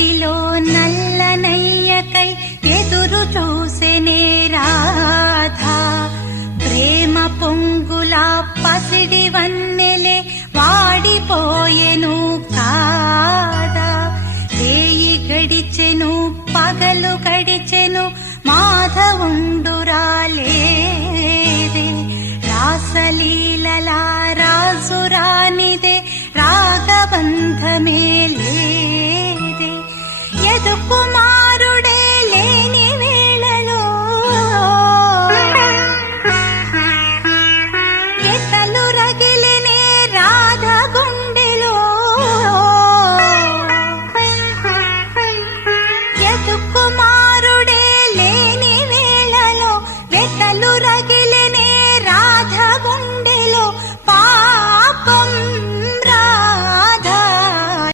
మదిలో నల్లనయ్యకై ఎదురు చూసెనే రాధా. ప్రేమ పొంగుల పసిడి వన్నెలే వాడిపోయెను కాదా. రేయి గడిచెను పగలు గడిచెను మాధవుండురాలేదే. రాసలీలలా రాజురానిదే రాగబంధమే